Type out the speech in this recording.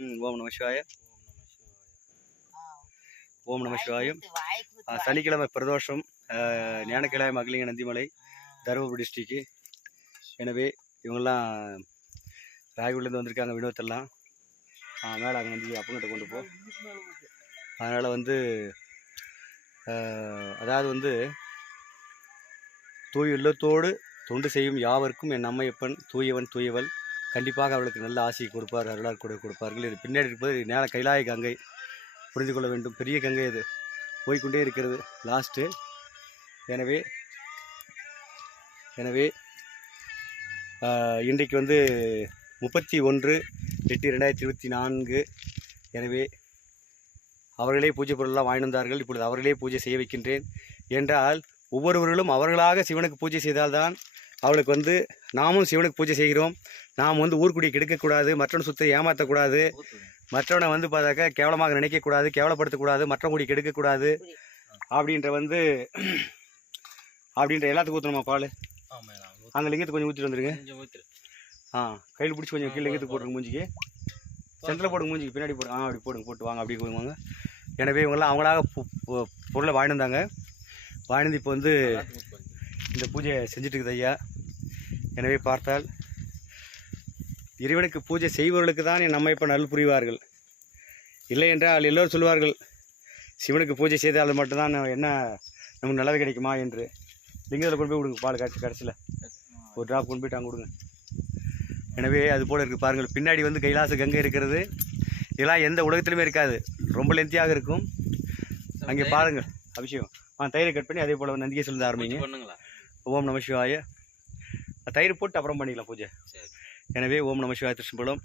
ஓம் நம சிவாய. ஓம் நம சிவாயம். சனிக்கிழமை பிரதோஷம், ஞானக்கிழமை மகளிங்க நந்திமலை, தருமபுரி டிஸ்ட்ரிக்கு. எனவே இவங்கெல்லாம் ராயகுடிலேருந்து வந்திருக்காங்க, வினோத்தெல்லாம் மேலே அங்கே வந்து அப்பங்கிட்ட கொண்டு போ. அதனால் வந்து அதாவது வந்து தூய் உள்ளத்தோடு தொண்டு செய்யும் யாவருக்கும் என் அம்மையப்பன் தூயவன் தூயவள் கண்டிப்பாக அவளுக்கு நல்ல ஆசையை கொடுப்பார், அருளார் கொடுப்பார்கள். இது பின்னாடி இருப்பது நேர கைலாய கங்கை, புரிந்து கொள்ள வேண்டும். பெரிய கங்கை இது, போய்கொண்டே இருக்கிறது லாஸ்ட்டு. எனவே எனவே இன்றைக்கு வந்து 31/8/2024. எனவே அவர்களே பூஜை பொருளெல்லாம் வாங்கி வந்தார்கள். இப்பொழுது அவர்களே பூஜை செய்ய வைக்கின்றேன். என்றால் ஒவ்வொருவர்களும் அவர்களாக சிவனுக்கு பூஜை செய்தால்தான் அவளுக்கு வந்து நாமும் சிவனுக்கு பூஜை செய்கிறோம். நாம் வந்து ஊர்க்குடியை கெடுக்கக்கூடாது, மற்றவன் சுற்றி ஏமாற்றக்கூடாது, மற்றவனை வந்து பார்த்தாக்கா கேவலமாக நினைக்கக்கூடாது, கேவலப்படுத்தக்கூடாது, மற்றவங்க கெடுக்கக்கூடாது அப்படின்ற எல்லாத்துக்கும் ஊற்றணுமா பால்? அங்கே லிங்கத்துக்கு கொஞ்சம் ஊற்றிட்டு வந்துடுங்க. கையில் பிடிச்சி கொஞ்சம் கீழே லிங்கத்துக்கு போட்டுருங்க, மூஞ்சிக்கு சென்டரில் போடுங்க, மூஞ்சிக்கு பின்னாடி போடுங்க. அப்படி போடுங்க, போட்டு வாங்க, அப்படி போடுவாங்க. எனவே இவங்கெல்லாம் அவங்களாக பொருளை வாங்கிட்டு வந்தாங்க. வாங்கிட்டு இப்போ வந்து இந்த பூஜையை செஞ்சுட்டு இருக்குது ஐயா. எனவே பார்த்தால் இறைவனுக்கு பூஜை செய்பவர்களுக்கு தான் நம்ம இப்போ நல் புரிவார்கள். இல்லை என்றால் எல்லோரும் சொல்லுவார்கள் சிவனுக்கு பூஜை செய்தால் மட்டும்தான் என்ன நமக்கு நல்லது கிடைக்குமா என்று. லிங்கத்தில் கொண்டு போய் கொடுங்க பால், கடைசியில் ஒரு ட்ராப் கொண்டு போய்ட்டு அங்கே கொடுங்க. எனவே அது போல் இருக்குது பாருங்கள். பின்னாடி வந்து கைலாச கங்கை இருக்கிறது. இதெல்லாம் எந்த உலகத்திலுமே இருக்காது, ரொம்ப லென்த்தியாக இருக்கும். அங்கே பாருங்கள் அபிஷேகம். தயிரை கட் பண்ணி அதே போல் நந்திகேஸ்வரர் ஆரம்பிங்க. ஓம் நம சிவாய. தயிர் போட்டு அப்புறம் பண்ணிக்கலாம் பூஜை. எனவே ஓம் நம சிவாய திருஷ்ணபலம்.